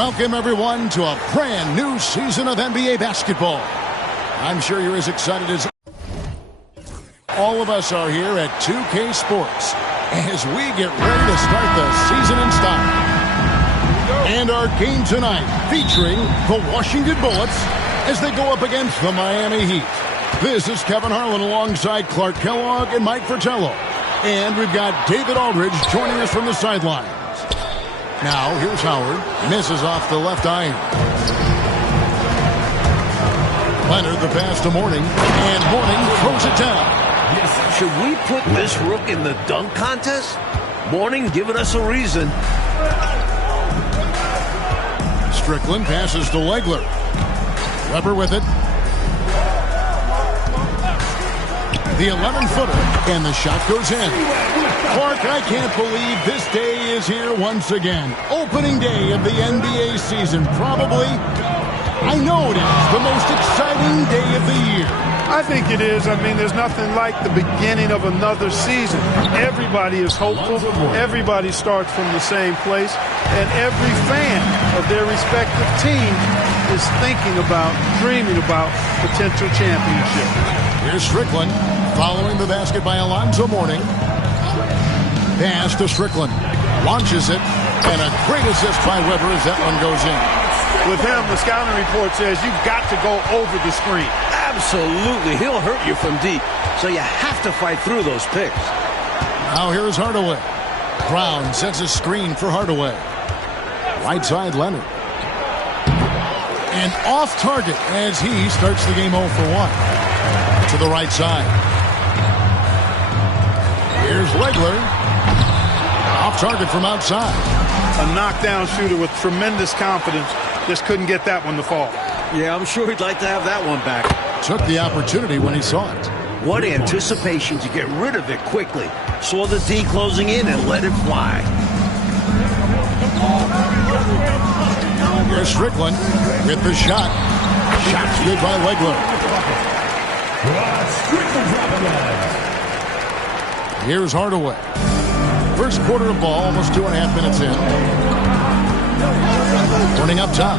Welcome, everyone, to a brand new season of NBA basketball. I'm sure you're as excited as all of us are here at 2K Sports as we get ready to start the season in style. And our game tonight featuring the Washington Bullets as they go up against the Miami Heat. This is Kevin Harlan alongside Clark Kellogg and Mike Fratello. And we've got David Aldridge joining us from the sidelines. Now, here's Howard. Misses off the left iron. Leonard the pass to Mourning. And Mourning throws it down. Should we put this rook in the dunk contest? Mourning giving us a reason. Strickland passes to Legler. Weber with it. The 11-footer, and the shot goes in. Clark, I can't believe this day is here once again. Opening day of the NBA season. Probably, I know it is, the most exciting day of the year. I think it is. I mean, there's nothing like the beginning of another season. Everybody is hopeful. Everybody starts from the same place. And every fan of their respective team is thinking about, dreaming about potential championship. Here's Strickland following the basket by Alonzo Mourning. Pass to Strickland. Launches it. And a great assist by Weber as that one goes in. With him, the scouting report says you've got to go over the screen. Absolutely. He'll hurt you from deep. So you have to fight through those picks. Now here's Hardaway. Brown sets a screen for Hardaway. Right side, Leonard. And off target as he starts the game 0 for 1. To the right side. Here's Legler. Off target from outside. A knockdown shooter with tremendous confidence. Just couldn't get that one to fall. Yeah, I'm sure he'd like to have that one back. Took the opportunity when he saw it. What anticipation to get rid of it quickly. Saw the D closing in and let it fly. Here's Strickland with the shot. Shot's good by Legler. Here's Hardaway. First quarter of ball, almost 2.5 minutes in. Running up top.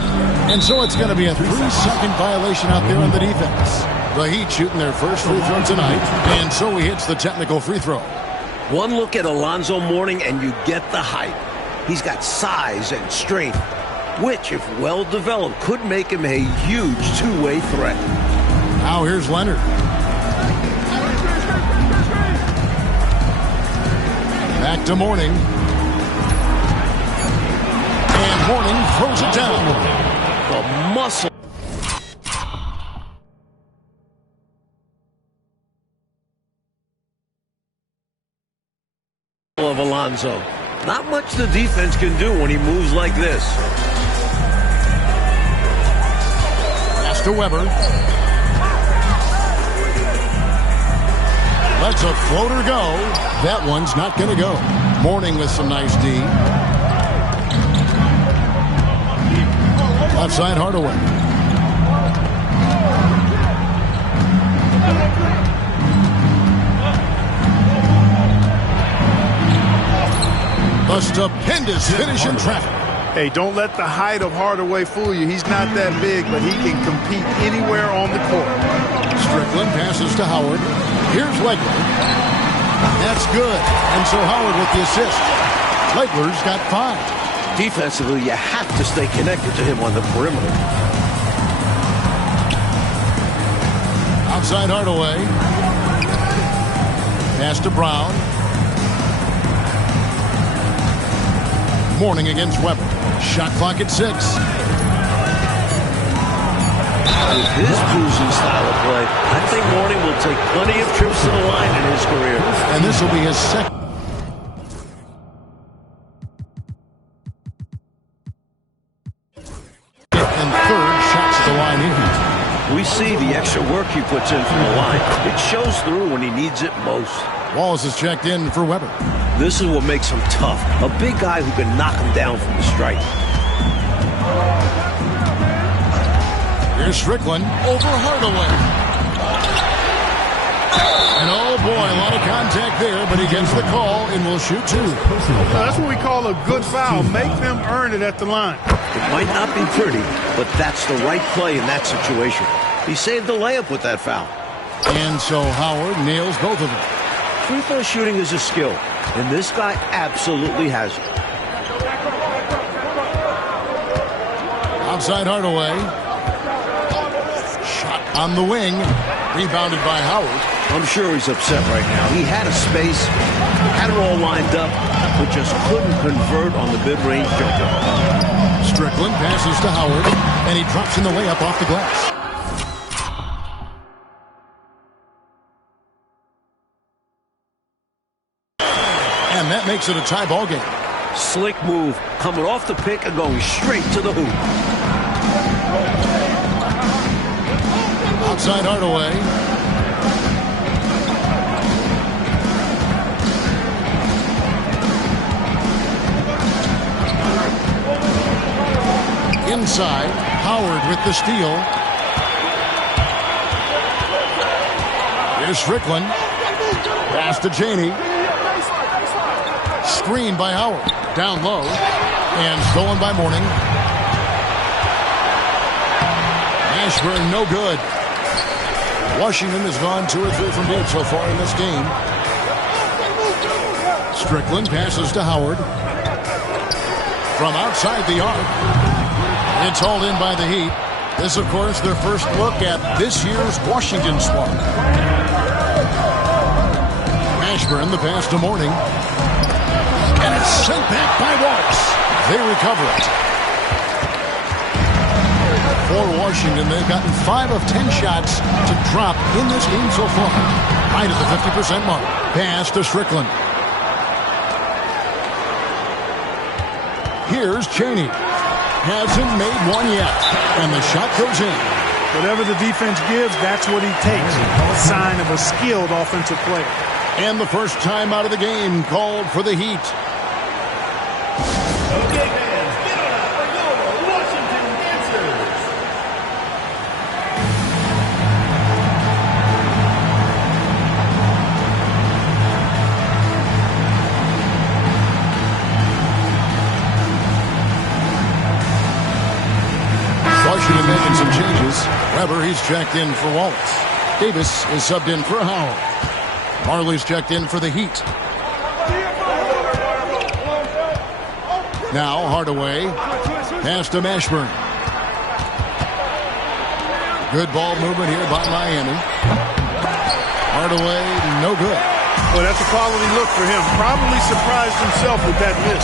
And so it's going to be a 3-second violation out there on the defense. The Heat shooting their first free throw tonight. And so he hits the technical free throw. One look at Alonzo Mourning and you get the height. He's got size and strength, which, if well developed, could make him a huge two-way threat. Now here's Leonard. Back to Mourning. And Mourning throws it down. The muscle of Alonzo. Not much the defense can do when he moves like this. Pass to Weber. Lets a floater go. That one's not going to go. Mourning with some nice D. Left side, Hardaway. A stupendous finish in traffic. Hey, don't let the height of Hardaway fool you. He's not that big, but he can compete anywhere on the court. Strickland passes to Howard. Here's Legler. That's good. And so Howard with the assist. Legler's got 5. Defensively, you have to stay connected to him on the perimeter. Outside Hardaway. Pass to Brown. Mourning against Weber. Shot clock at 6. With his cruising style of play, I think Mourning will take plenty of trips to the line in his career. And this will be his second. And third shots at the line in. We see the extra work he puts in from the line. It shows through when he needs it most. Wallace is checked in for Weber. This is what makes him tough. A big guy who can knock him down from the strike. Here's Strickland over Hardaway. And oh boy, a lot of contact there, but he gets the call and will shoot 2. That's what we call a good foul. Make them earn it at the line. It might not be pretty, but that's the right play in that situation. He saved the layup with that foul. And so Howard nails both of them. Free throw shooting is a skill, and this guy absolutely has it. Outside Hardaway. Shot on the wing. Rebounded by Howard. I'm sure he's upset right now. He had a space, had it all lined up, but just couldn't convert on the mid-range jumper. Strickland passes to Howard, and he drops in the layup off the glass. And that makes it a tie ball game. Slick move, coming off the pick and going straight to the hoop. Outside Hardaway. Inside, Howard with the steal. Here's Strickland. Pass to Chaney. Screen by Howard. Down low. And stolen by Mourning. Ashburn no good. Washington has gone 2 or 3 from deep so far in this game. Strickland passes to Howard. From outside the arc. It's hauled in by the Heat. This, of course, their first look at this year's Washington squad. Ashburn, the pass to Mourning. And it's sent back by Wallace. They recover it. For Washington, they've gotten 5 of 10 shots to drop in this game so far. Right at the 50% mark. Pass to Strickland. Here's Chaney. Hasn't made one yet. And the shot goes in. Whatever the defense gives, that's what he takes. A sign of a skilled offensive player. And the first time out of the game called for the Heat. Okay, fans, get on up for your Washington Dancers. Washington making some changes. Weber, he's checked in for Wallace. Davis is subbed in for Howard. Marley's checked in for the Heat. Now Hardaway. Pass to Ashburn. Good ball movement here by Miami. Hardaway, no good. Well, that's a quality look for him. Probably surprised himself with that miss.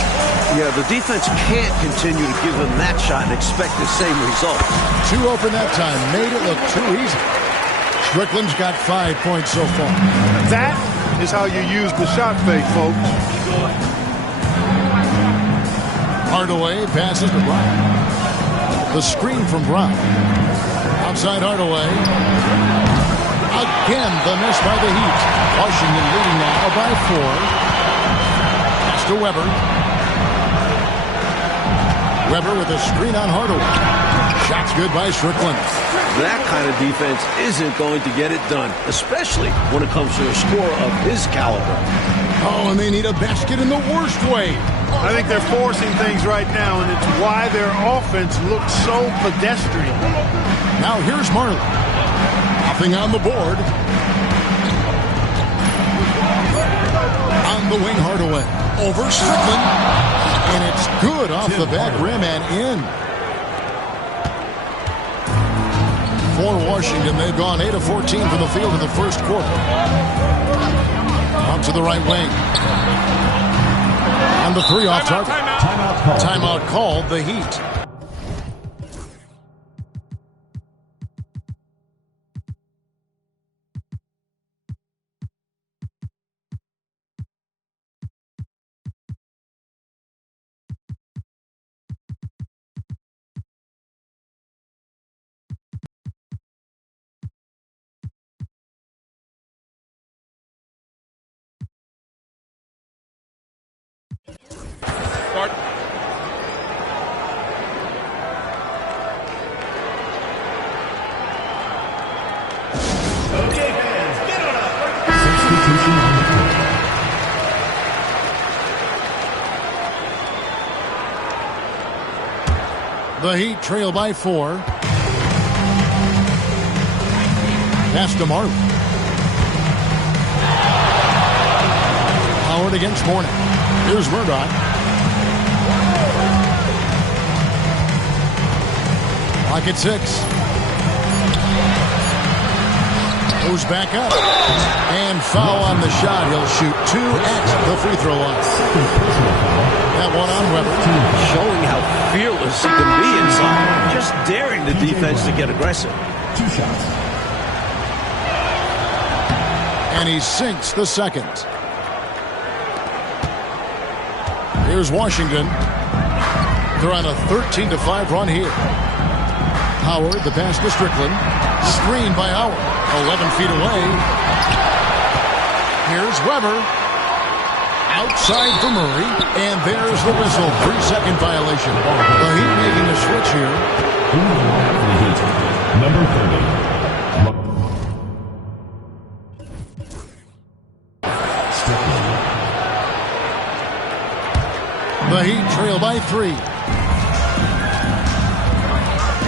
Yeah, the defense can't continue to give him that shot and expect the same result. 2 open that time. Made it look too easy. Strickland's got 5 points so far. That is how you use the shot fake, folks. Hardaway passes to Brown. The screen from Brown. Outside Hardaway. Again, the miss by the Heat. Washington leading now by 4. Pass to Weber. Weber with a screen on Hardaway. Shot's good by Strickland. That kind of defense isn't going to get it done, especially when it comes to a scorer of his caliber. Oh, and they need a basket in the worst way. I think they're forcing things right now, and it's why their offense looks so pedestrian. Now here's Marley. Nothing on the board. On the wing, Hardaway. Over Strickland. And it's good off the back rim and in. For Washington, they've gone 8 of 14 from the field in the first quarter. Up to the right wing. And the 3 off target. Timeout called the Heat. Start. Okay, fans, get on up. Substitution on the court. The Heat trail by 4. Pass to Marley. Howard against Mourning. Here's Murdoch. Clock at 6. Goes back up. And foul on the shot. He'll shoot 2 at the free throw line. That one on Weber. Showing how fearless he can be inside. Just daring the defense to get aggressive. 2 shots. And he sinks the second. Here's Washington. They're on a 13-5 run here. Howard, the pass to Strickland. Screen by Howard. 11 feet away. Here's Weber. Outside for Murray. And there's the whistle. 3-second violation. The Heat making a switch here. Number 30. The Heat trail by 3.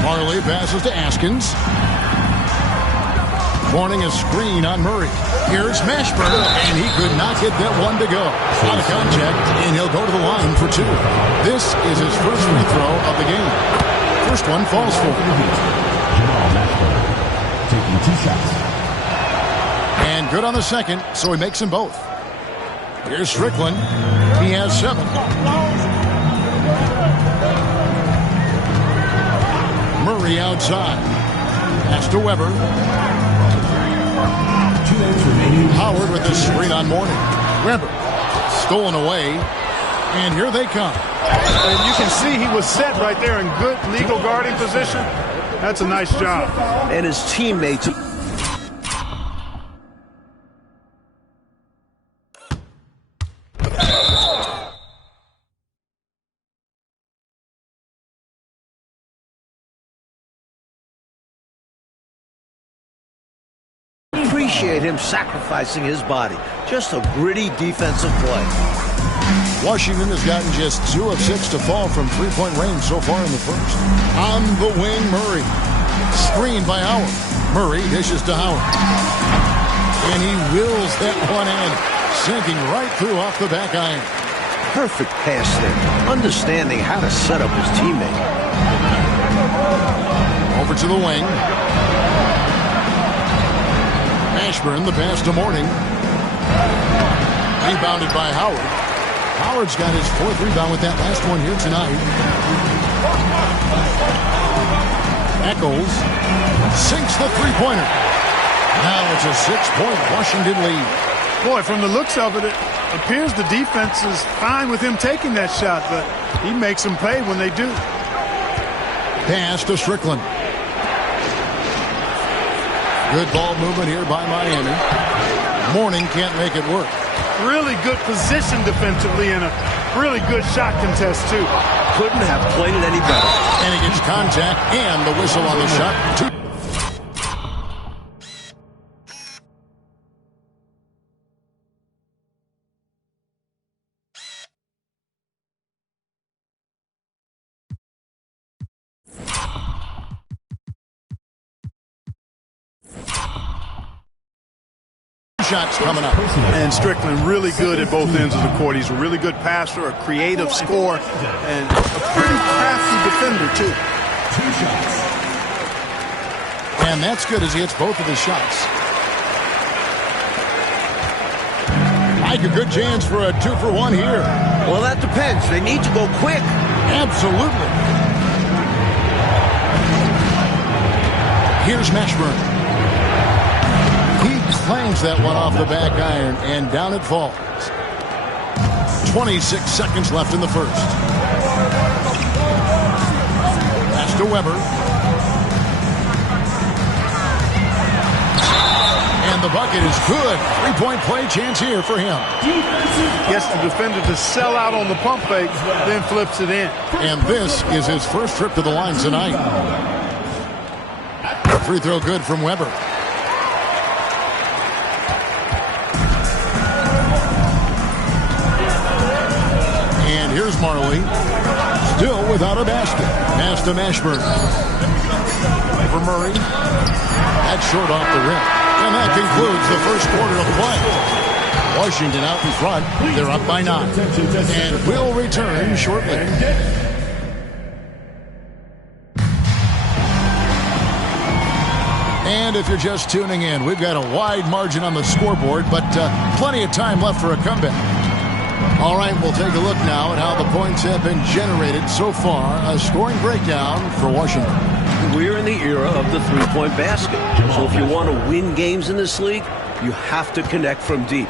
Marley passes to Askins. Mourning a screen on Murray. Here's Mashburn, and he could not get that one to go. Out of contact, and he'll go to the line for 2. This is his first free throw of the game. First one falls for him. Mashburn taking 2 shots. And good on the second, so he makes them both. Here's Strickland. He has 7. Murray outside. Pass to Weber. 2 minutes remaining. Howard with the screen on Mourning. Weber stolen away. And here they come. And you can see he was set right there in good legal guarding position. That's a nice job. And his teammates... appreciate him sacrificing his body. Just a gritty defensive play. Washington has gotten just 2 of 6 to fall from 3-point range so far in the first. On the wing, Murray. Screened by Howard. Murray dishes to Howard. And he wills that one in, sinking right through off the back iron. Perfect pass there. Understanding how to set up his teammate. Over to the wing. Mashburn, the pass to Mourning. Rebounded by Howard. Howard's got his 4th rebound with that last one here tonight. Eccles sinks the three-pointer. Now it's a 6-point Washington lead. Boy, from the looks of it, it appears the defense is fine with him taking that shot, but he makes them pay when they do. Pass to Strickland. Good ball movement here by Miami. Mourning can't make it work. Really good position defensively and a really good shot contest, too. Couldn't have played it any better. And he gets contact and the whistle on the shot. Shots coming up. And Strickland really good at both ends of the court. He's a really good passer, a creative scorer, and a pretty crafty defender, too. 2 shots. And that's good as he hits both of his shots. Mike, a good chance for a 2-for-1 here. Well, that depends. They need to go quick. Absolutely. Here's Mashburn. He clangs that one off the back iron, and down it falls. 26 seconds left in the first. Pass to Weber. And the bucket is good. 3-point play chance here for him. Gets the defender to sell out on the pump fake, then flips it in. And this is his first trip to the line tonight. Free throw good from Weber. And here's Marley. Still without a basket. Pass to Mashburn. For Murray. That's short off the rim. And that concludes the first quarter of play. Washington out in front. They're up by 9. And will return shortly. And if you're just tuning in, we've got a wide margin on the scoreboard, but plenty of time left for a comeback. All right, we'll take a look now at how the points have been generated so far. A scoring breakdown for Washington. We're in the era of the three-point basket. So if you want to win games in this league, you have to connect from deep.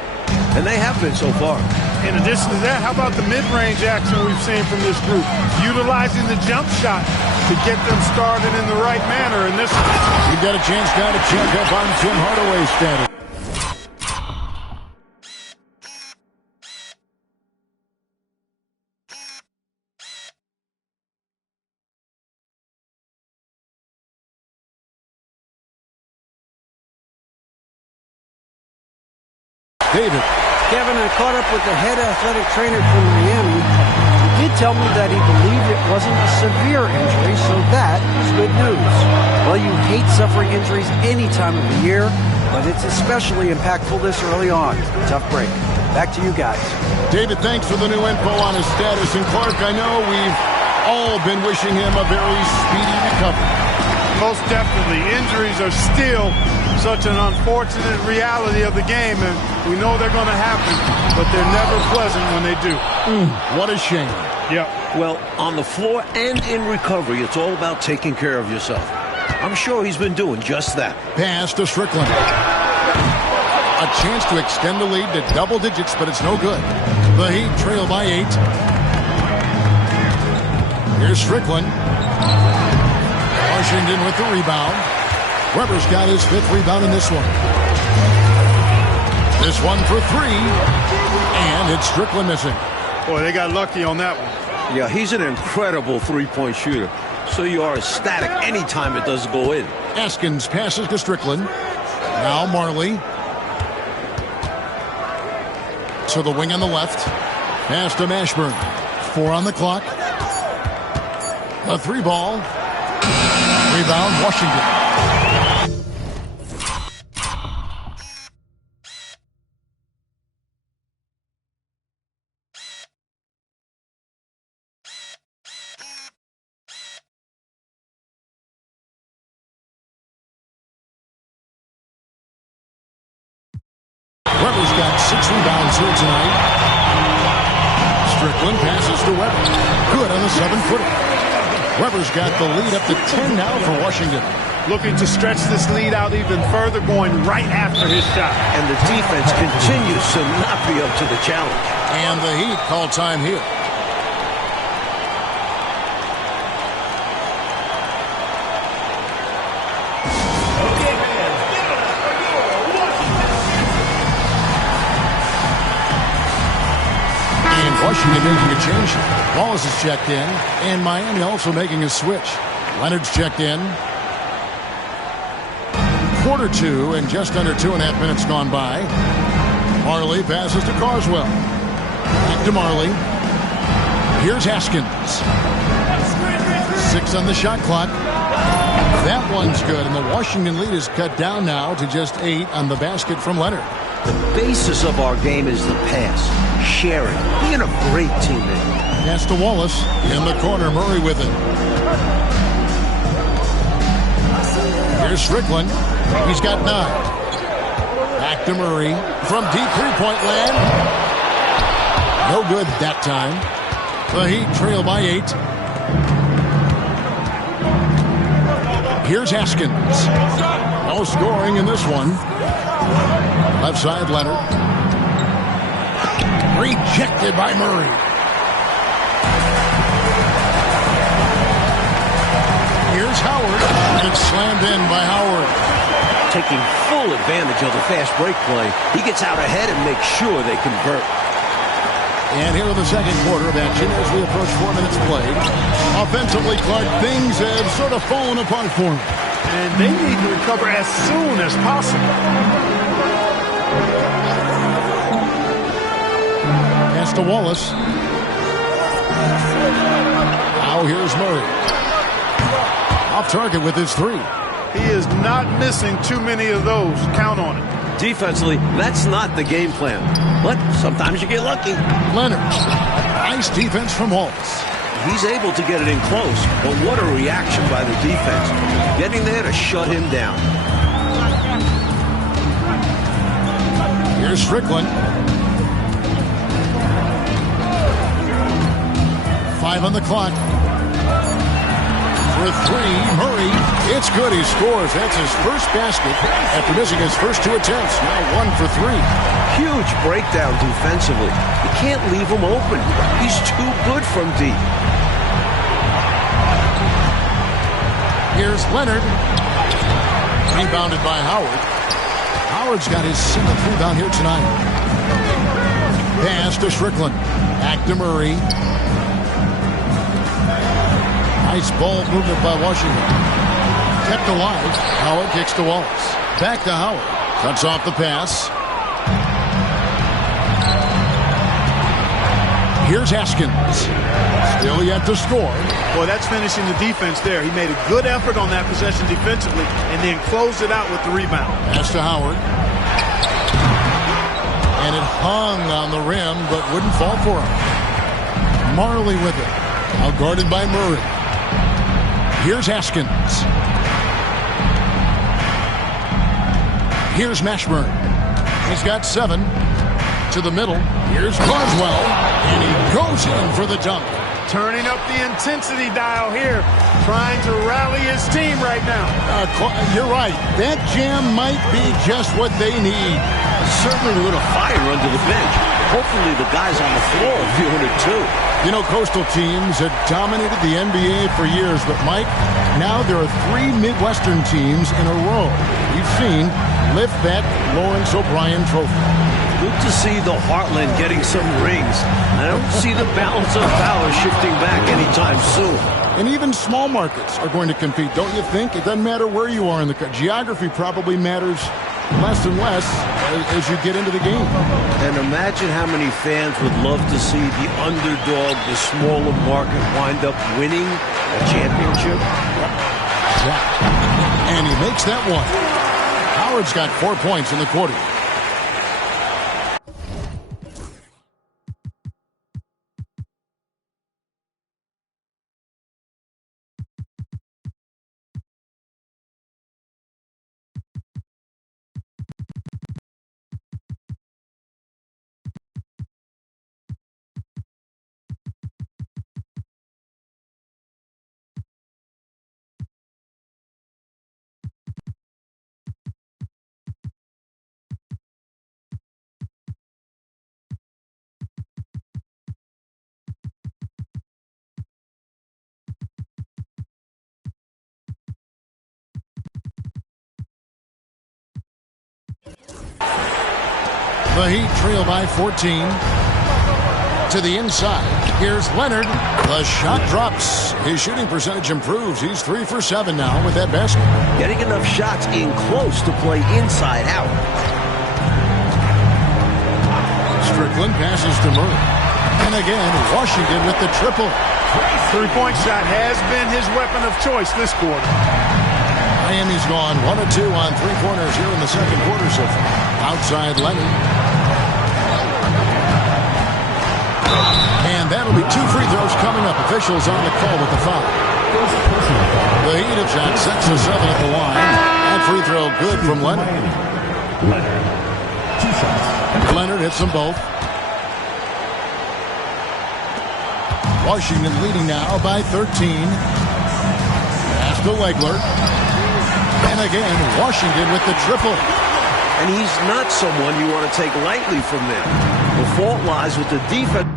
And they have been so far. In addition to that, how about the mid-range action we've seen from this group? Utilizing the jump shot to get them started in the right manner. And this, you've got a chance now to check up on Tim Hardaway's status. David. Kevin, I caught up with the head athletic trainer from Miami. He did tell me that he believed it wasn't a severe injury, so that is good news. Well, you hate suffering injuries any time of the year, but it's especially impactful this early on. Tough break. Back to you guys. David, thanks for the new info on his status. And Clark, I know we've all been wishing him a very speedy recovery. Most definitely. Injuries are still such an unfortunate reality of the game, and we know they're going to happen, but they're never pleasant when they do. What a shame. Yep. Well, on the floor and in recovery, it's all about taking care of yourself. I'm sure he's been doing just that. Pass to Strickland. A chance to extend the lead to double digits, but it's no good. The Heat trail by 8. Here's Strickland. Washington with the rebound. Weber's got his 5th rebound in this one. This one for 3. And it's Strickland missing. Boy, they got lucky on that one. Yeah, he's an incredible three-point shooter. So you are ecstatic anytime it doesn't go in. Askins passes to Strickland. Now Marley. To the wing on the left. Pass to Mashburn. 4 on the clock. A 3-ball. Rebound, Washington. Weber's got 6 rebounds here tonight. Strickland passes to Weber. Good on the 7-footer. Weber's got the lead up to 10 now for Washington. Looking to stretch this lead out even further, going right after his shot. And the defense continues to not be up to the challenge. And the Heat call time here. Okay, man. Get on up for your Washington. And Washington making a change. Wallace is checked in. And Miami also making a switch. Leonard's checked in. Quarter 2 and just under 2.5 minutes gone by. Marley passes to Carswell. Back to Marley. Here's Haskins. 6 on the shot clock. That one's good, and the Washington lead is cut down now to just 8 on the basket from Leonard. The basis of our game is the pass, sharing, being a great teammate. Pass to Wallace. In the corner, Murray with it. Here's Strickland. He's got 9. Back to Murray. From deep three-point land. No good that time. The Heat trail by 8. Here's Haskins. No scoring in this one. Left side, Leonard. Rejected by Murray. Here's Howard. And it's slammed in by Howard. Taking full advantage of the fast break play. He gets out ahead and makes sure they convert. And here in the second quarter of action as we approach 4 minutes played. Offensively, Clark, things have sort of fallen apart for him. And they need to recover as soon as possible. Pass to Wallace. Now here's Murray. Off target with his three. He is not missing too many of those. Count on it. Defensively, that's not the game plan. But sometimes you get lucky. Leonard. Nice defense from Holtz. He's able to get it in close, but what a reaction by the defense. Getting there to shut him down. Here's Strickland. 5 on the clock. For three, Murray. It's good. He scores. That's his first basket after missing his first 2 attempts. Now 1 for 3. Huge breakdown defensively. You can't leave him open. He's too good from deep. Here's Leonard. Rebounded by Howard. Howard's got his 7th rebound here tonight. Pass to Strickland. Back to Murray. Nice ball movement by Washington. Kept alive. Howard kicks to Wallace. Back to Howard. Cuts off the pass. Here's Haskins. Still yet to score. Boy, that's finishing the defense there. He made a good effort on that possession defensively and then closed it out with the rebound. Pass to Howard. And it hung on the rim, but wouldn't fall for him. Marley with it. Now guarded by Murray. Here's Haskins. Here's Mashburn. He's got 7. To the middle. Here's Carswell. And he goes in for the dunk. Turning up the intensity dial here. Trying to rally his team right now. You're right. That jam might be just what they need. Certainly a little fire under the bench. Hopefully the guys on the floor are feeling it too. You know, coastal teams had dominated the NBA for years, but Mike, now there are 3 Midwestern teams in a row we've seen lift that Lawrence O'Brien trophy. Good to see the Heartland getting some rings. I don't see the balance of power shifting back anytime soon. And even small markets are going to compete, don't you think? It doesn't matter where you are in the country. Geography probably matters less and less as you get into the game. And imagine how many fans would love to see the underdog, the smaller market, wind up winning a championship. Yeah. And he makes that one. Howard's got 4 points in the quarter. The Heat trail by 14. To the inside. Here's Leonard. The shot drops. His shooting percentage improves. He's 3 for 7 now with that basket. Getting enough shots in close to play inside out. Strickland passes to Murray. And again, Washington with the triple. Three-point shot has been his weapon of choice this quarter. Miami's gone 1 of 2 on 3 corners here in the second quarter so far. Outside Leonard. And that'll be 2 free throws coming up. Officials on the call with the foul. The Heat have shot 6 of 7 at the line. That free throw good from Leonard. Leonard. 2 shots. Leonard hits them both. Washington leading now by 13. Pass to Legler. And again, Washington with the triple. And he's not someone you want to take lightly from them. The fault lies with the defense.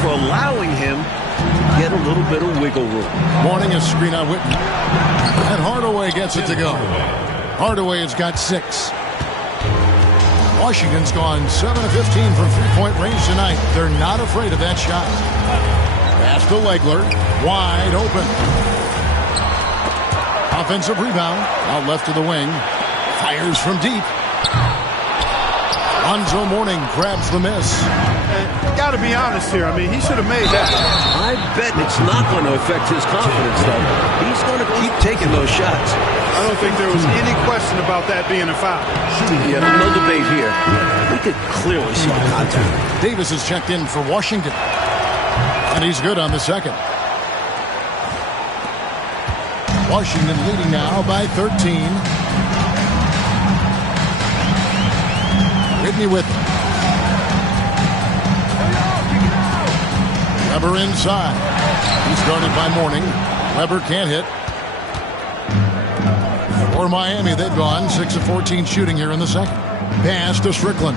For allowing him to get a little bit of wiggle room. Morning a screen on Whitten. And Hardaway gets it to go. Hardaway has got 6. Washington's gone 7 of 15 from 3-point range tonight. They're not afraid of that shot. Pass Pass to Legler. Wide open. Offensive rebound. Out left to the wing. Fires from deep. Lonzo Mourning grabs the miss. Got to be honest here. I mean, he should have made that. I bet it's not going to affect his confidence, though. He's going to keep taking those shots. I don't think there was any question about that being a foul. Yeah, no debate here. We could clearly see the contact. Davis is checked in for Washington. And he's good on the second. Washington leading now by 13. Whitney with him. Weber inside. He's guarded by Mourning. Weber can't hit. For Miami, they've gone 6 of 14 shooting here in the second. Pass to Strickland.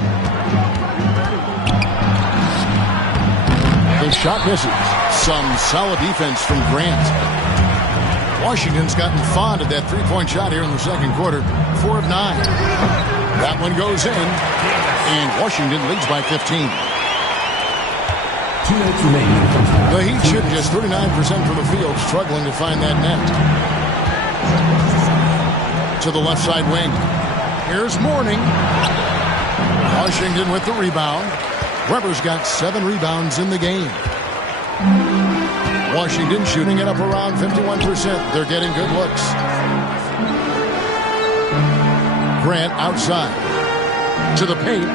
The shot misses. Some solid defense from Grant. Washington's gotten fond of that three-point shot here in the second quarter. 4 of 9. That one goes in, and Washington leads by 15. 2 minutes remaining. The Heat shooting just 39% from the field, struggling to find that net. To the left side wing. Here's Mourning. Washington with the rebound. Weber's got 7 rebounds in the game. Washington shooting it up around 51%. They're getting good looks. Grant outside. To the paint.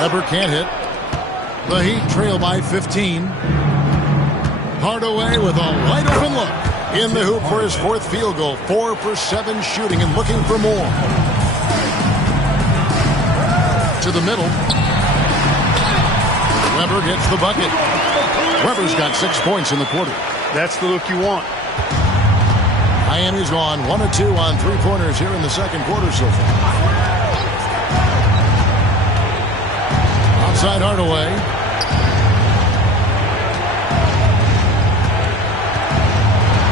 Weber can't hit. The Heat trail by 15. Hardaway with a wide open look. In the hoop for his 4th field goal. 4 for 7 shooting and looking for more. To the middle. Weber gets the bucket. Weber's got 6 points in the quarter. That's the look you want. Miami's gone 1 of 2 on 3-pointers here in the second quarter so far. Outside Hardaway.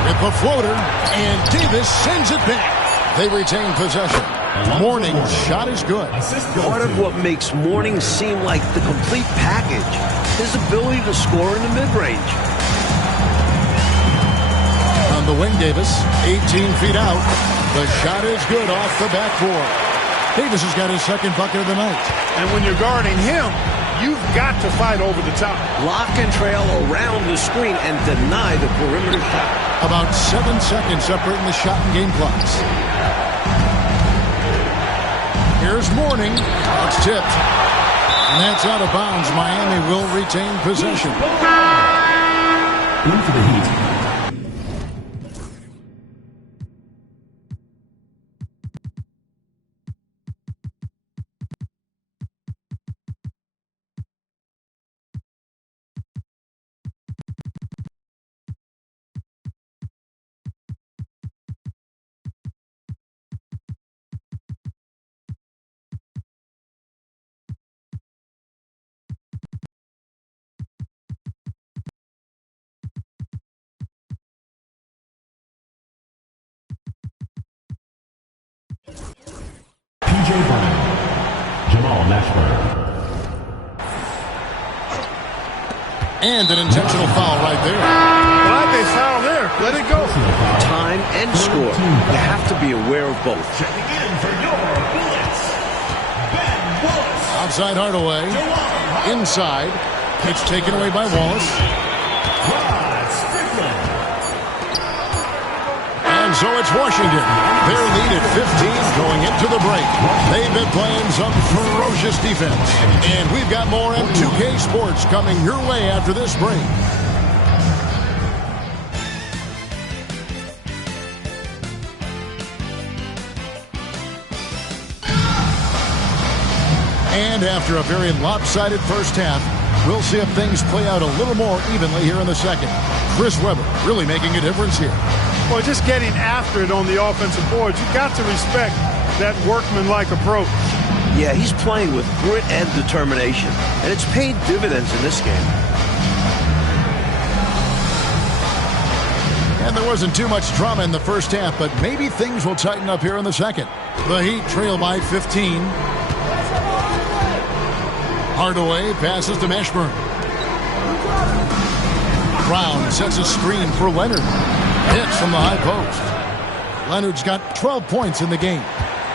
With the floater, and Davis sends it back. They retain possession. Mourning's shot is good. Part of what makes Mourning seem like the complete package, his ability to score in the mid-range. On the wing, Davis, 18 feet out. The shot is good off the backboard. Davis has got his 2nd bucket of the night. And when you're guarding him, you've got to fight over the top. Lock and trail around the screen and deny the perimeter shot. About 7 seconds separating the shot and game clocks. Here's Mourning. It's tipped. And that's out of bounds. Miami will retain possession. Into the Heat. PJ Brown, Jamal Mashburn. And an intentional foul right there. Why'd they foul there? Let it go. Time and score. You have to be aware of both. Checking in for your Bullets, Ben Wallace. Outside Hardaway. Inside. It's taken away by Wallace. And so it's Washington. Their lead at 15 going into the break. They've been playing some ferocious defense. And we've got more M2K Sports coming your way after this break. And after a very lopsided first half, we'll see if things play out a little more evenly here in the second. Chris Webber really making a difference here. Well, just getting after it on the offensive boards, you've got to respect that workmanlike approach. Yeah, he's playing with grit and determination, and it's paid dividends in this game. And there wasn't too much drama in the first half, but maybe things will tighten up here in the second. The Heat trail by 15. Hardaway passes to Mashburn. Brown sets a screen for Leonard. Hits from the high post. Leonard's got 12 points in the game.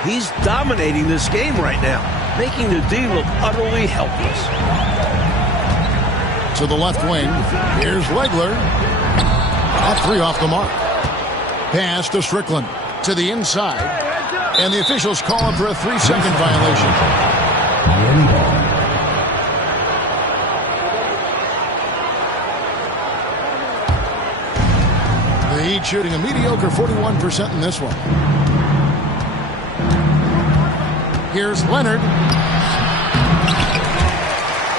He's dominating this game right now, making the D look utterly helpless. To the left wing, here's Legler. At 3 off the mark. Pass to Strickland. To the inside. And the officials call him for a 3-second violation. Miami ball. The Heat shooting a mediocre 41% in this one. Here's Leonard.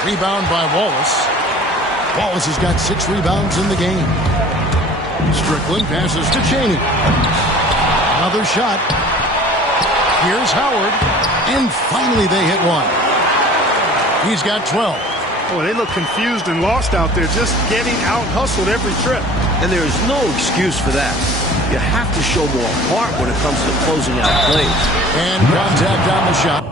Rebound by Wallace. Wallace has got 6 rebounds in the game. Strickland passes to Chaney. Another shot. Here's Howard. And finally they hit one. He's got 12. Boy, they look confused and lost out there, just getting out-hustled every trip. And there is no excuse for that. You have to show more heart when it comes to closing out plays. And contact on the shot.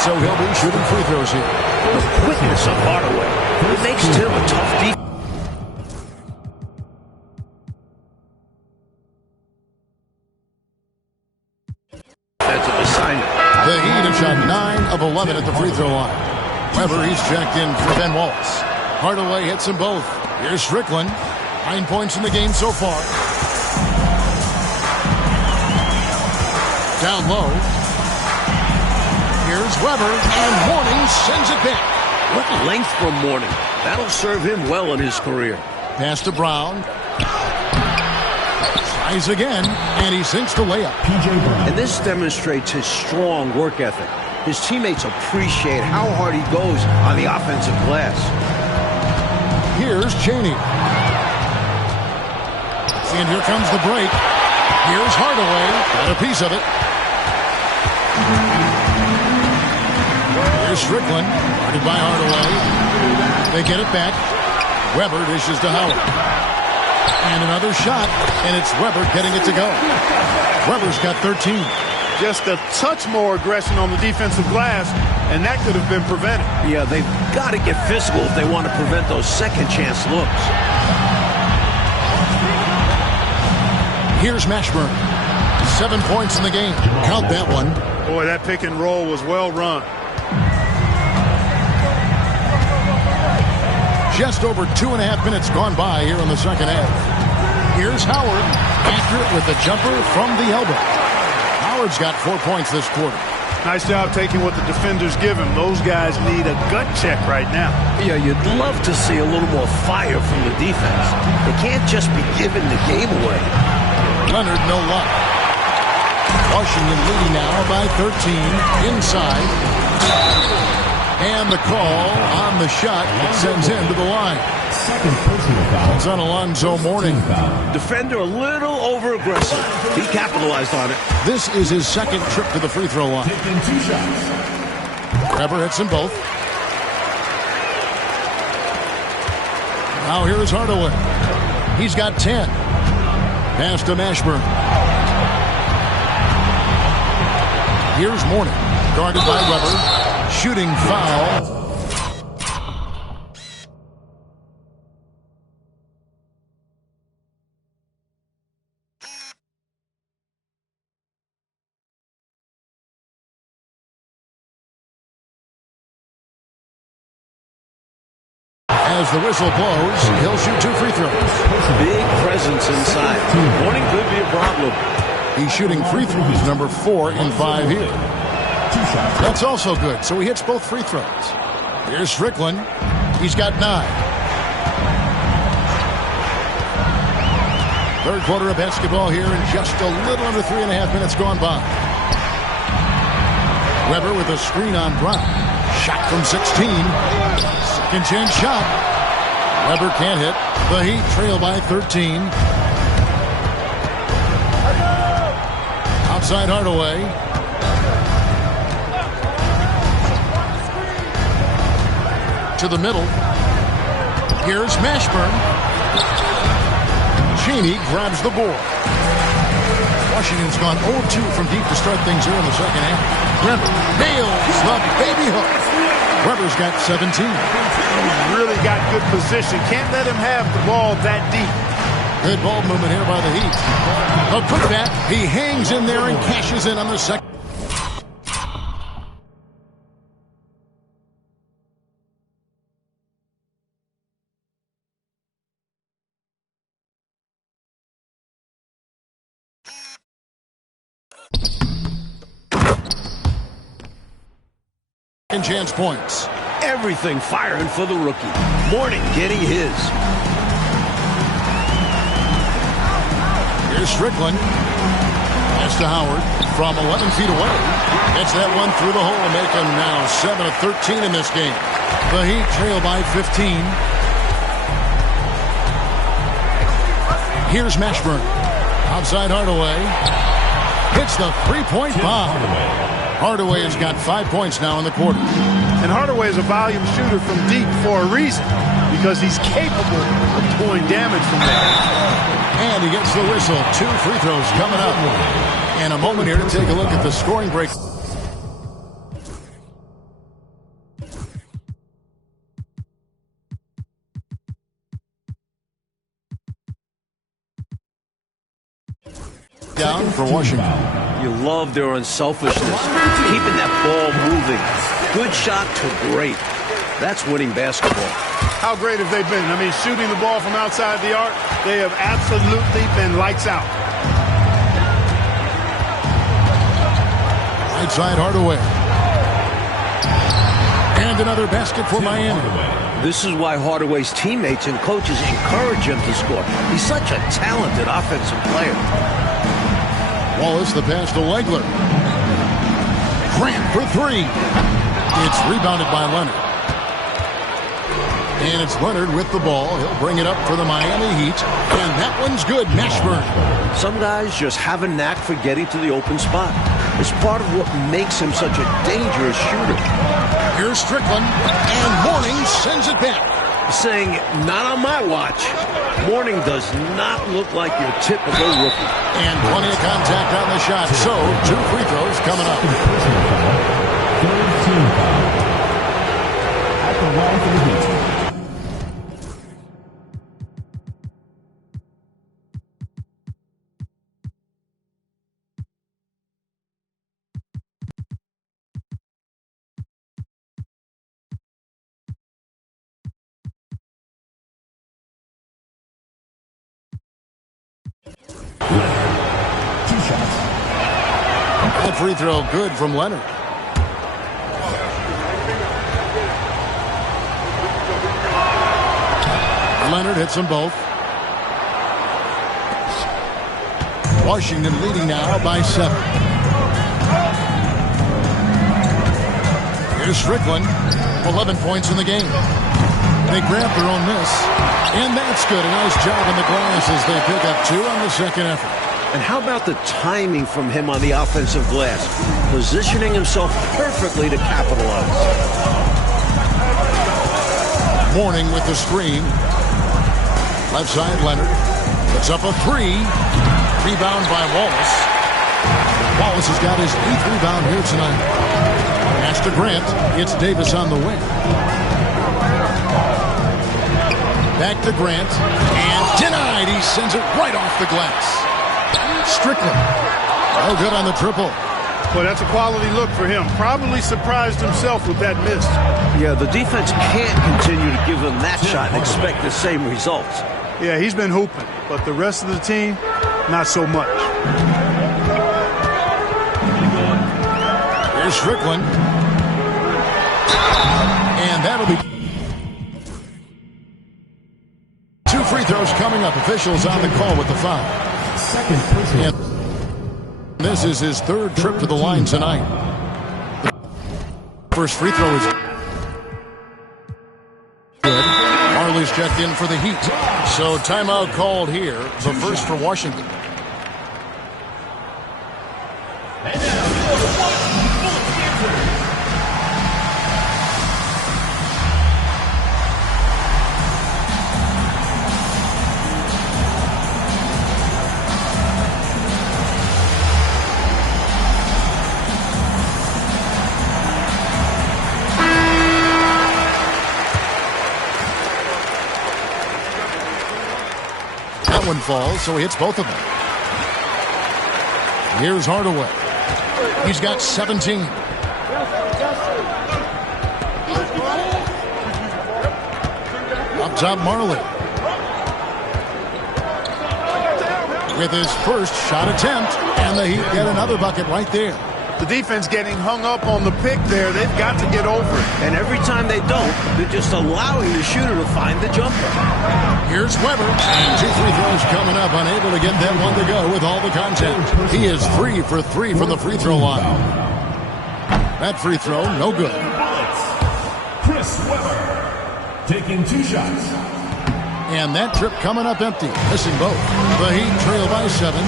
So he'll be shooting free throws here. The quickness of Hardaway. It makes Tim a tough defense. The Heat have shot 9 of 11 at the free throw line. Weber, he's checked in for Ben Wallace. Hardaway hits them both. Here's Strickland. 9 points in the game so far. Down low. Here's Weber, and Mourning sends it back. What length for Mourning. That'll serve him well in his career. Pass to Brown. Tries again, and he sinks the layup. And this demonstrates his strong work ethic. His teammates appreciate how hard he goes on the offensive glass. Here's Chaney. And here comes the break. Here's Hardaway. Got a piece of it. Here's Strickland. Guarded by Hardaway. They get it back. Weber dishes to Howard. And another shot, and it's Weber getting it to go. Weber's got 13. Just a touch more aggression on the defensive glass, and that could have been prevented. Yeah, they've got to get physical if they want to prevent those second chance looks. Here's Mashburn. 7 points in the game. Count that one. Boy, that pick and roll was well run. Just over 2.5 minutes gone by here in the second half. Here's Howard. Accurate with the jumper from the elbow. Howard's got 4 points this quarter. Nice job taking what the defenders give him. Those guys need a gut check right now. Yeah, you'd love to see a little more fire from the defense. They can't just be giving the game away. Leonard, no luck. Washington leading now by 13 inside. And the call on the shot that sends him to the line. Second personal foul. It's on Alonzo Mourning. Defender a little over-aggressive. He capitalized on it. This is his second trip to the free throw line. Taking 2 shots. Weber hits them both. Now here is Hardaway. He's got 10. Pass to Mashburn. Here's Mourning. Guarded by Weber. Shooting foul. As the whistle blows, he'll shoot 2 free throws. Big presence inside. Mourning could be a problem. He's shooting free throws number 4 in 5 here. That's also good, so he hits both free throws. Here's Strickland. He's got 9. Third quarter of basketball here in just a little under 3.5 minutes gone by. Weber with a screen on Brown. Shot from 16. Second chance shot. Weber can't hit. The Heat trail by 13. Outside Hardaway. To the middle. Here's Mashburn. Cheney grabs the board. Washington's gone 0-2 from deep to start things here in the second half. Weber nails the baby hook. Weber's got 17. He's really got good position. Can't let him have the ball that deep. Good ball movement here by the Heat. A putback. He hangs in there and cashes in on the second. Second chance points. Everything firing for the rookie. Mourning getting his. Here's Strickland. Pass to Howard from 11 feet away. Gets that one through the hole, make him now 7 of 13 in this game. The Heat trail by 15. Here's Mashburn. Outside Hardaway. Hits the three-point bomb. Hardaway has got 5 points now in the quarter. And Hardaway is a volume shooter from deep for a reason, because he's capable of doing damage from there. And he gets the whistle. 2 free throws coming up. And a moment here to take a look at the scoring break. Down for Washington. You love their unselfishness, keeping that ball moving. Good shot to great. That's winning basketball. How great have they been? I mean, shooting the ball from outside the arc, they have absolutely been lights out. Right side Hardaway. And another basket for Miami. This is why Hardaway's teammates and coaches encourage him to score. He's such a talented offensive player. Wallace, the pass to Legler. Grant for 3. It's rebounded by Leonard. And it's Leonard with the ball. He'll bring it up for the Miami Heat. And that one's good. Mashburn. Some guys just have a knack for getting to the open spot. It's part of what makes him such a dangerous shooter. Here's Strickland. And Mourning sends it back. Saying, not on my watch. Mourning does not look like your typical rookie. And plenty of contact on the shot. So, 2 free throws coming up. Third team foul. At the line for the Heat. Leonard. 2 shots. That free throw good from Leonard. Leonard hits them both. Washington leading now by 7. Here's Strickland. 11 points in the game. They grab their own miss. And that's good. A nice job in the glass as they pick up 2 on the second effort. And how about the timing from him on the offensive glass? Positioning himself perfectly to capitalize. Mourning with the screen. Left side, Leonard. Puts up a 3. Rebound by Wallace. Wallace has got his 8th rebound here tonight. Pass to Grant. It's Davis on the wing. Back to Grant. And denied. He sends it right off the glass. Strickland. Oh, good on the triple. Well, that's a quality look for him. Probably surprised himself with that miss. Yeah, the defense can't continue to give him that shot and expect the same results. Yeah, he's been hooping, but the rest of the team, not so much. Here's Strickland. And that'll be 2 free throws coming up. Officials on the call with the foul. Second personal. And this is his 3rd trip to the line tonight. The first free throw is good. Marley's checked in for the Heat. So timeout called here. The first for Washington. That one falls, so he hits both of them. Here's Hardaway. He's got 17. Up top, Marley. With his first shot attempt, and the Heat get another bucket right there. The defense getting hung up on the pick there. They've got to get over it. And every time they don't, they're just allowing the shooter to find the jumper. Here's Weber, and 2 free throws coming up, unable to get that one to go with all the contact. He is 3 for 3 from the free throw line. That free throw, no good. Chris Weber taking 2 shots. And that trip coming up empty, missing both. The Heat trail by 7.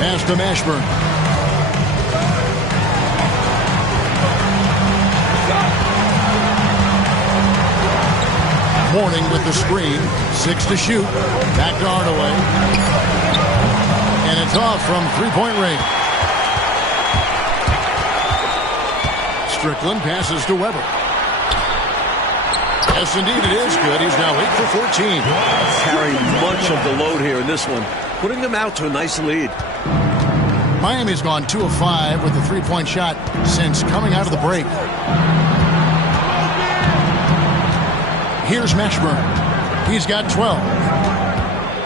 Pass to Mashburn. Morning with the screen. 6 to shoot. Back to Hardaway. And it's off from three-point range. Strickland passes to Weber. Yes, indeed, it is good. He's now 8 for 14. Carrying much of the load here in this one, putting them out to a nice lead. Miami's gone 2 of 5 with the three-point shot since coming out of the break. Here's Mashburn. He's got 12.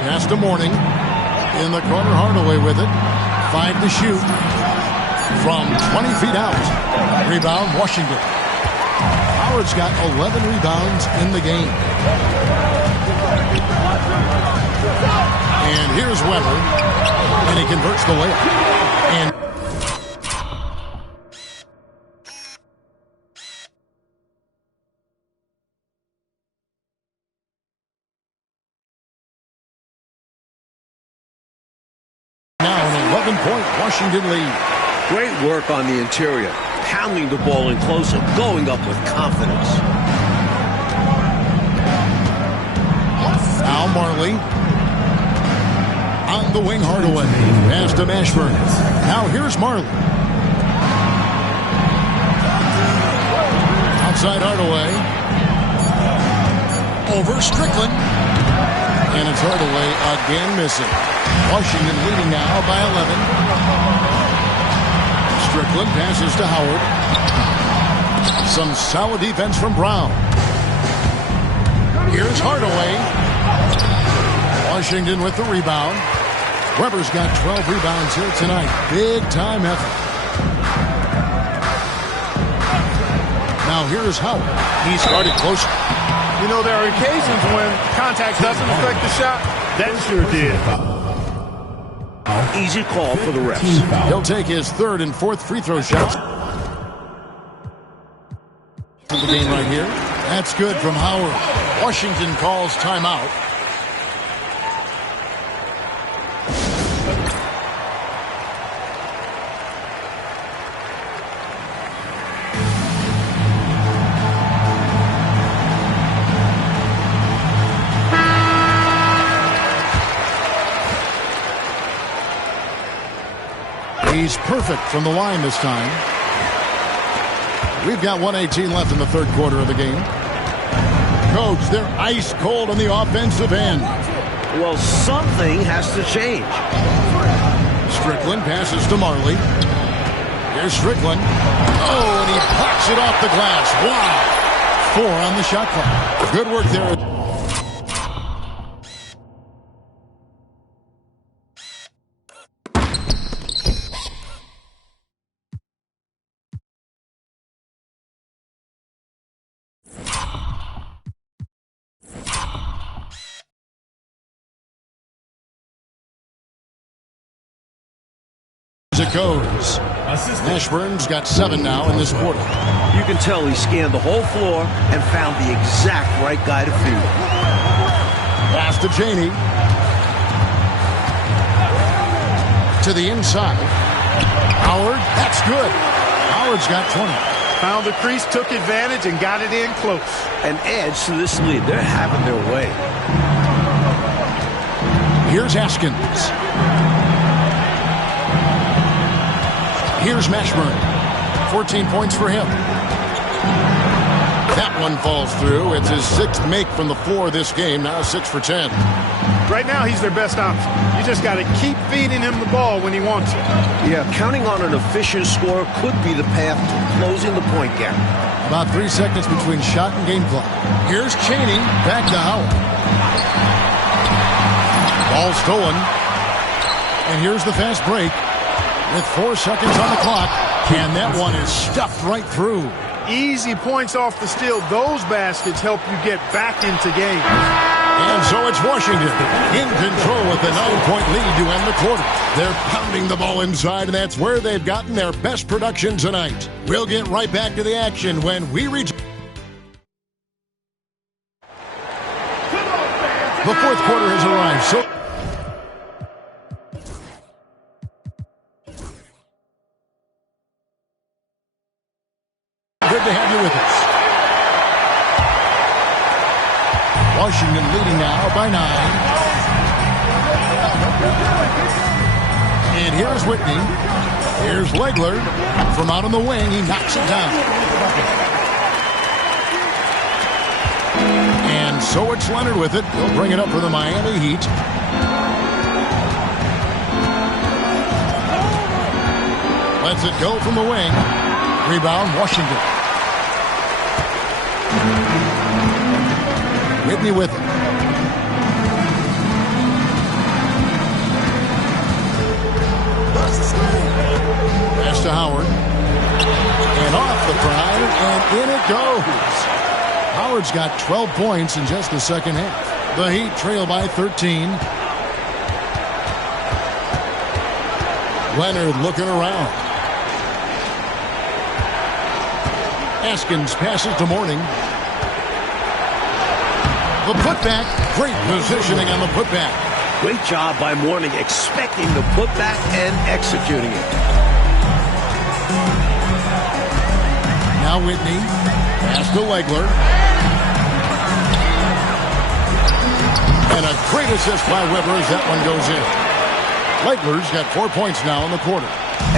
Pass to Morning. In the corner, Hardaway with it. 5 to shoot. From 20 feet out. Rebound, Washington. Howard's got 11 rebounds in the game. And here's Weber. And he converts the layup. And now an 11-point Washington lead. Great work on the interior, pounding the ball in close and going up with confidence. Now Marley. On the wing, Hardaway. Pass to Mashburn. Now here's Marley. Outside Hardaway. Over Strickland. And it's Hardaway again missing. Washington leading now by 11. Strickland passes to Howard. Some solid defense from Brown. Here's Hardaway. Washington with the rebound. Weber's got 12 rebounds here tonight. Big time effort. Now here's Howard. He started closer. You know, there are occasions when contact doesn't affect the shot. That sure did. Easy call for the refs. He'll take his 3rd and 4th free throw shots. The game right here. That's good from Howard. Washington calls timeout. He's perfect from the line this time. We've got 1:18 left in the 3rd quarter of the game. Coach, they're ice cold on the offensive end. Well, something has to change. Strickland passes to Marley. Here's Strickland. Oh, and he pops it off the glass. Wow. 4 on the shot clock. Good work there. It goes. Mashburn's got 7 now in this quarter. You can tell he scanned the whole floor and found the exact right guy to feed. Pass to Janey. To the inside. Howard, that's good. Howard's got 20. Found the crease, took advantage, and got it in close. An edge to this lead. They're having their way. Here's Haskins. Here's Mashburn. 14 points for him. That one falls through. It's his 6th make from the floor this game. Now 6 for 10. Right now, he's their best option. You just got to keep feeding him the ball when he wants it. Yeah, counting on an efficient score could be the path to closing the point gap. About 3 seconds between shot and game clock. Here's Chaney, back to Howard. Ball stolen. And here's the fast break with 4 seconds on the clock. And that one is stuffed right through. Easy points off the steal. Those baskets help you get back into games. And so it's Washington in control with the 9-point lead to end the quarter. They're pounding the ball inside, and that's where they've gotten their best production tonight. We'll get right back to the action when we reach. The fourth quarter has arrived. So good to have you with us. Washington leading now by 9. And here's Whitney. Here's Legler. From out on the wing, he knocks it down. And so it's Leonard with it. He'll bring it up for the Miami Heat. Lets it go from the wing. Rebound, Washington. Whitney with it. Pass to Howard. And off the prime, and in it goes. Howard's got 12 points in just the second half. The Heat trail by 13. Leonard looking around. Askins passes to Mourning. The putback, great positioning on the putback. Great job by Mourning expecting the putback and executing it. Now Whitney, pass to Legler. And a great assist by Weber as that one goes in. Legler's got 4 points now in the quarter.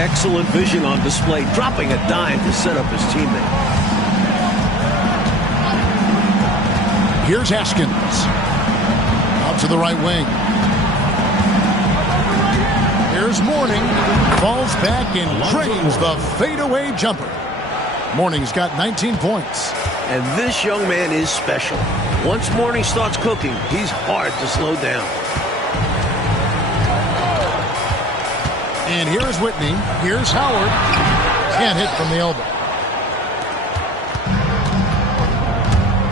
Excellent vision on display, dropping a dime to set up his teammate. Here's Askins. Out to the right wing. Here's Mourning. Falls back and drains the fadeaway jumper. Mourning's got 19 points. And this young man is special. Once Mourning starts cooking, he's hard to slow down. And here's Whitney. Here's Howard. Can't hit from the elbow.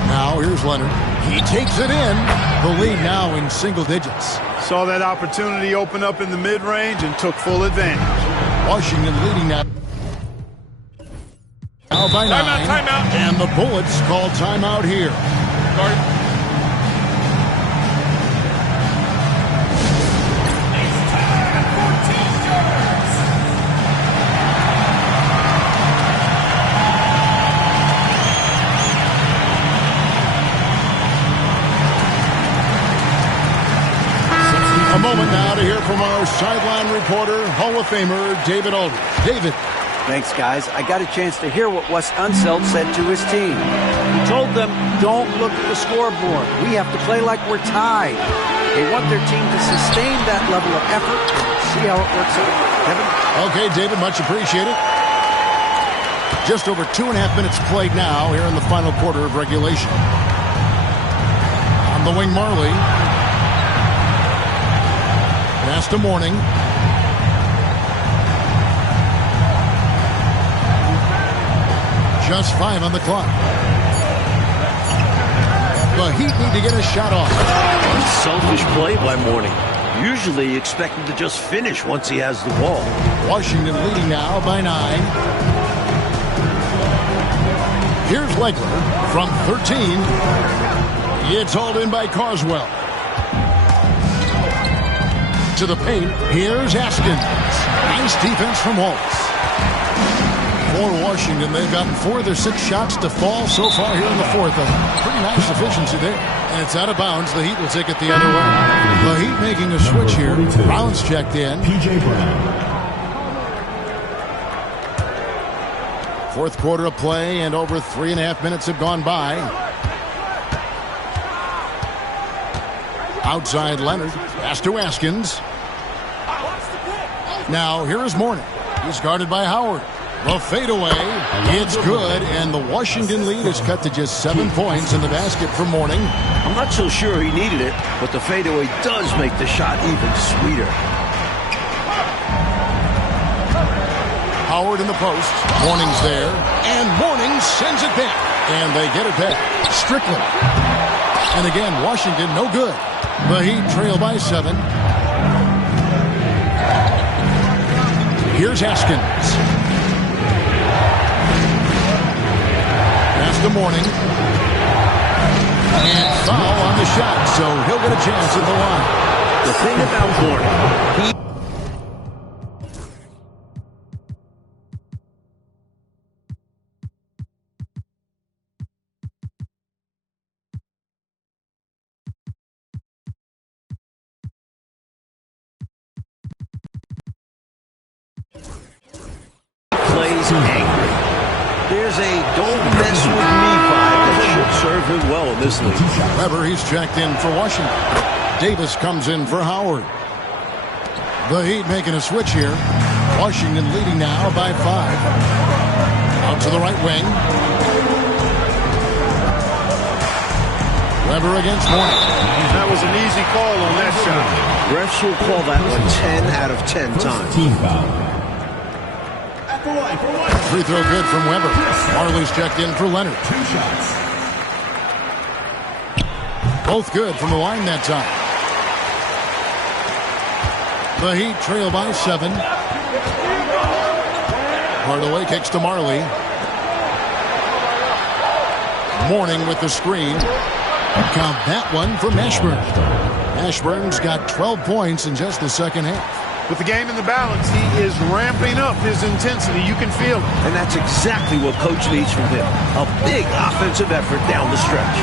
Now here's Leonard. He takes it in. The lead now in single digits. Saw that opportunity open up in the mid-range and took full advantage. Washington leading now. Now by 9. Timeout. And the Bullets call timeout here. Guard. A moment now to hear from our sideline reporter, Hall of Famer David Aldridge. David. Thanks, guys. I got a chance to hear what Wes Unseld said to his team. He told them, don't look at the scoreboard. We have to play like we're tied. They want their team to sustain that level of effort. See how it works out. Kevin? Okay, David, much appreciated. Just over 2.5 minutes played now here in the final quarter of regulation. On the wing, Marley. Pass to Mourning. Just 5 on the clock. The Heat need to get a shot off. Selfish play by Mourning. Usually expect him to just finish once he has the ball. Washington leading now by 9. Here's Legler from 13. It's hauled in by Carswell. To the paint, here's Askins. Nice defense from Holtz. For Washington, they've gotten 4 of their 6 shots to fall so far here in the fourth. A pretty nice efficiency there. And it's out of bounds. The Heat will take it the other way. The Heat making a switch here. Brown's checked in. P.J. Brown. Fourth quarter of play, and over 3.5 minutes have gone by. Outside Leonard. Pass to Askins. Now here is Mourning. He's guarded by Howard. The fadeaway. It's good, and the Washington lead is cut to just 7 points in the basket for Mourning. I'm not so sure he needed it, but the fadeaway does make the shot even sweeter. Howard in the post. Mourning's there, and Mourning sends it back. And they get it back. Strickland. And again, Washington no good. The Heat trail by 7. Here's Haskins. Pass to Mourning. And foul on the shot, so he'll get a chance at the line. The thing about Mourning, he plays angry. There's a don't mess with me vibe that should serve him well in this league. Weber, he's checked in for Washington. Davis comes in for Howard. The Heat making a switch here. Washington leading now by 5. Out to the right wing. Weber against Mourning. That was an easy call on that shot. Refs will call that one 10 out of 10 times. Team foul. Free throw good from Weber. Marley's checked in for Leonard. 2 shots. Both good from the line that time. The Heat trail by 7. Hardaway kicks to Marley. Mourning with the screen. Count that one for Mashburn. Mashburn's got 12 points in just the second half. With the game in the balance, he is ramping up his intensity. You can feel it. And that's exactly what Coach needs from him. A big offensive effort down the stretch.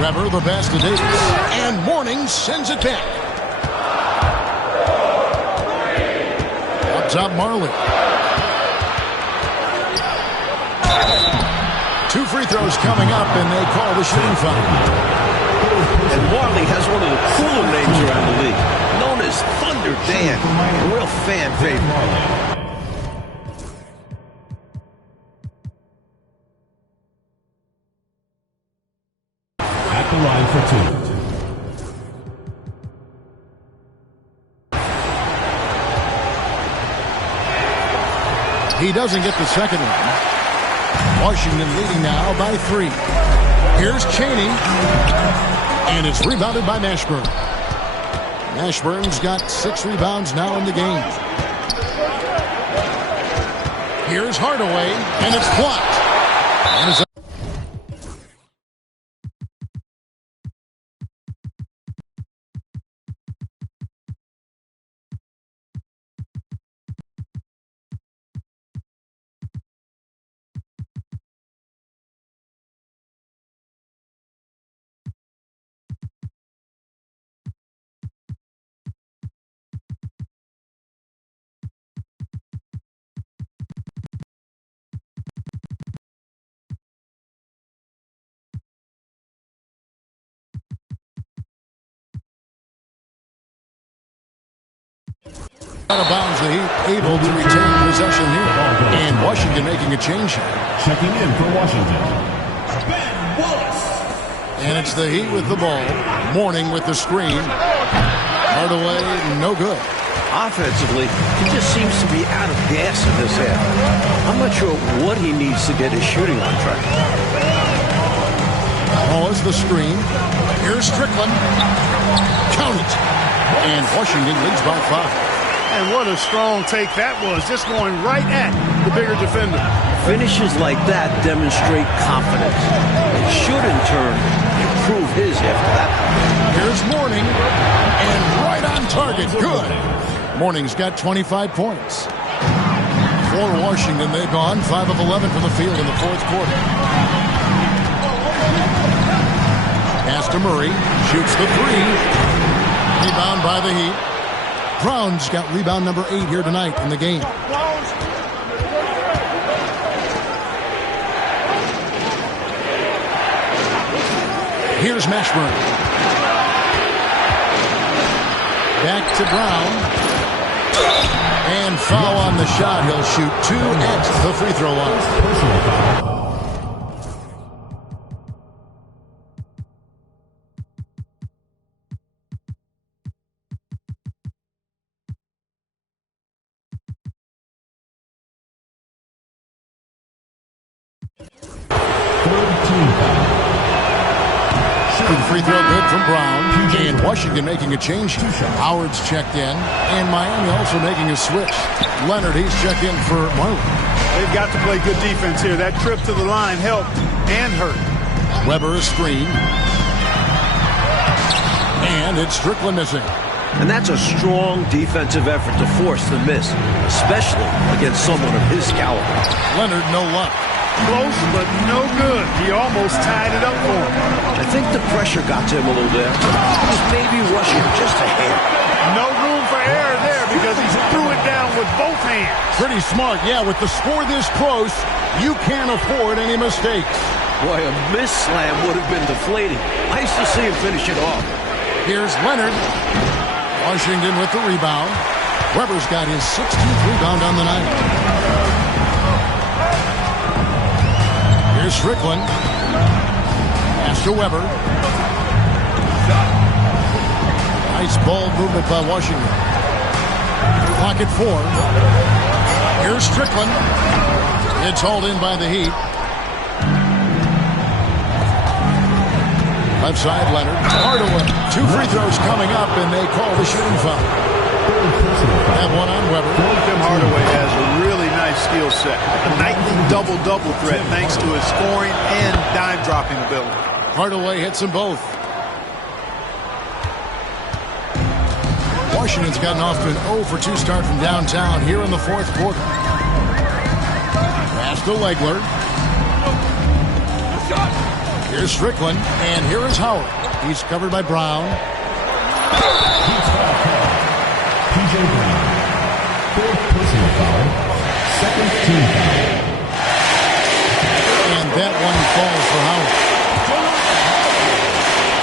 Weber the pass to Davis. And Mourning sends it back. Up top, Marley. 2 free throws coming up, and they call the shooting foul. And Marley has one of the cooler names around the league, known as Thunder Dan, a real fan favorite. At the line for 2. He doesn't get the second one. Washington leading now by 3. Here's Chaney. And it's rebounded by Mashburn. Mashburn's got 6 rebounds now in the game. Here's Hardaway, and it's blocked. And it's out of bounds. The Heat able to retain possession here. And Washington making a change here. Checking in for Washington. And it's the Heat with the ball. Mourning with the screen. Hardaway, no good. Offensively, he just seems to be out of gas in this half. I'm not sure what he needs to get his shooting on track. Calls the screen. Here's Strickland. Count it. And Washington leads by 5. And what a strong take that was, just going right at the bigger defender. Finishes like that demonstrate confidence. It should, in turn, improve his after that. Here's Mourning. And right on target. Good. Mourning's got 25 points. For Washington, they've gone 5 of 11 from the field in the fourth quarter. Pass to Murray. Shoots the 3. Rebound by the Heat. Brown's got rebound number 8 here tonight in the game. Here's Mashburn. Back to Brown. And foul on the shot. He'll shoot 2 at the free throw line. Personal foul. Shooting free throw good from Brown. And Washington making a change. Howard's checked in. And Miami also making a switch. Leonard, he's checked in for Marley. They've got to play good defense here. That trip to the line helped and hurt. Weber a screen. And it's Strickland missing. And that's a strong defensive effort to force the miss, especially against someone of his caliber. Leonard, no luck. Close, but no good. He almost tied it up for him. I think the pressure got to him a little there. He was maybe rushing just a hair. No room for error there because he threw it down with both hands. Pretty smart. Yeah, with the score this close, you can't afford any mistakes. Boy, a miss slam would have been deflating. Nice to see him finish it off. Here's Leonard. Washington with the rebound. Weber's got his 16th rebound on the night. Here's Strickland. Pass to Weber. Nice ball movement by Washington. Clock at 4. Here's Strickland. It's hauled in by the Heat. Left side, Leonard. Hardaway. 2 free throws coming up, and they call the shooting foul. Have one on Weber. Tim Hardaway has a really nice skill set. A nightly double-double threat thanks to his scoring and dime-dropping ability. Hardaway hits them both. Washington's gotten off to an 0-for-2 start from downtown here in the 4th quarter. Pass to Legler. Here's Strickland, and here is Howard. He's covered by Brown. P.J. Brown. 4th personal foul. 2nd team foul. And that one falls for Howard.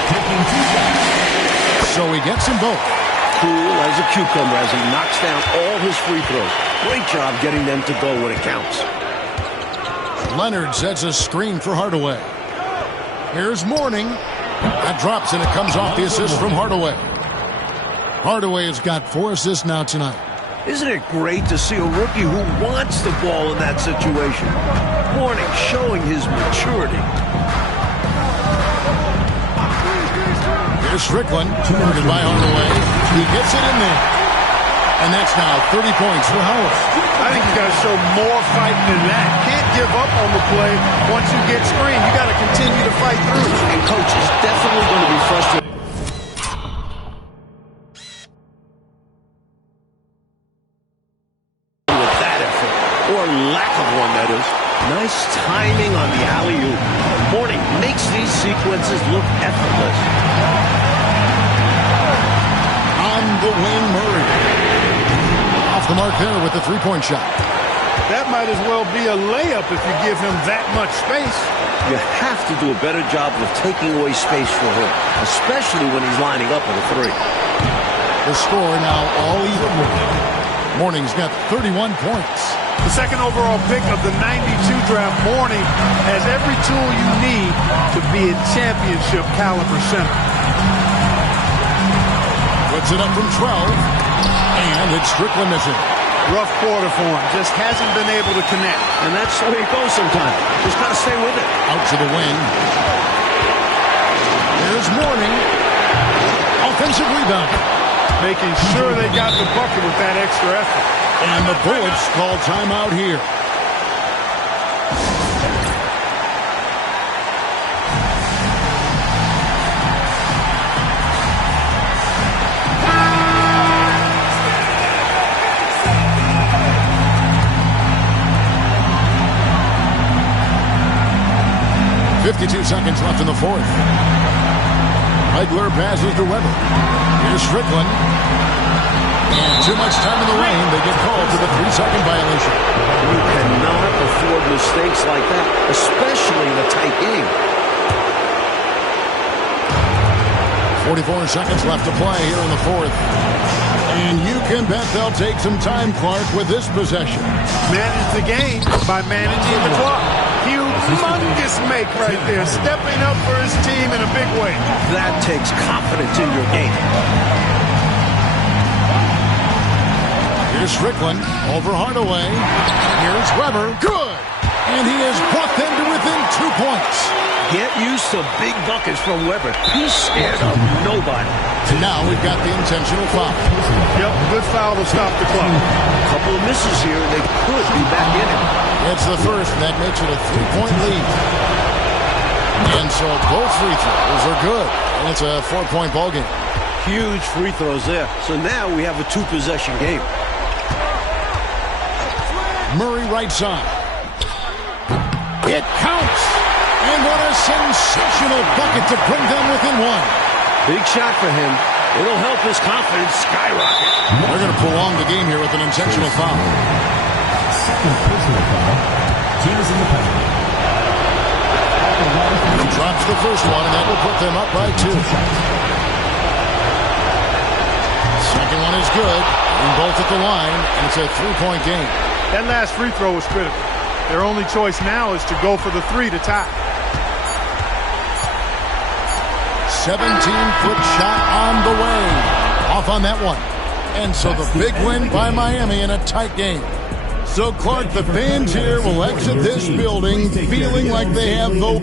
Taking 2 shots. So he gets them both. Cool as a cucumber as he knocks down all his free throws. Great job getting them to go when it counts. Leonard sets a screen for Hardaway. Here's Mourning. That drops, and it comes off the assist from Hardaway. Hardaway has got 4 assists now tonight. Isn't it great to see a rookie who wants the ball in that situation? Mourning showing his maturity. Here's Strickland. Guarded by Hardaway. He gets it in there. And that's now 30 points for Howard. I think you got to show more fight than that. Can't give up on the play once you get screened. You got to continue to fight through. And coach is definitely going to be frustrated with that effort, or lack of one, that is. Nice timing on the alley-oop. Mourning makes these sequences look effortless. On the wing, Murray. Off the mark there with the 3-point shot. That might as well be a layup if you give him that much space. You have to do a better job of taking away space for him, especially when he's lining up with a 3. The score now all even. Mourning's got 31 points. The 2nd overall pick of the 92 draft, Mourning has every tool you need to be a championship caliber center. Puts it up from 12. And it's Strickland missing. Rough quarter for him. Just hasn't been able to connect. And that's the way it goes sometimes. Just got to stay with it. Out to the wing. There's Mourning. Offensive rebound. Making sure they got the bucket with that extra effort. And the Bullets call timeout here. .52 seconds left in the 4th. Legler passes to Weber. Here's Strickland. And too much time in the lane. They get called for the 3-second violation. You cannot afford mistakes like that, especially in a tight game. 44 seconds left to play here in the fourth. And you can bet they'll take some time, Clark, with this possession. Manage the game by managing the clock. Humongous make right there, stepping up for his team in a big way. That takes confidence in your game. Here's Strickland over Hardaway. Here's Weber. Good! And he has brought them to within 2 points. Get used to big buckets from Weber. He's scared of nobody. And now we've got the intentional foul. Yep, good foul to stop the clock. A couple of misses here, and they could be back in it. It's the first, and that makes it a 3-point lead. And so both free throws are good. And it's a 4-point ball game. Huge free throws there. So now we have a 2-possession game. Murray right side. It counts. And what a sensational bucket to bring them within one. Big shot for him. It'll help his confidence skyrocket. They're going to prolong the game here with an intentional foul. Second personal foul. Team is in the penalty. He drops the first one, and that will put them up by 2. Second one is good. And both at the line, and it's a 3-point game. That last free throw was critical. Their only choice now is to go for the 3 to tie. 17-foot shot on the way. Off on that one. And so the big win by Miami in a tight game. So, Clark, the fans here will exit this building feeling like they have the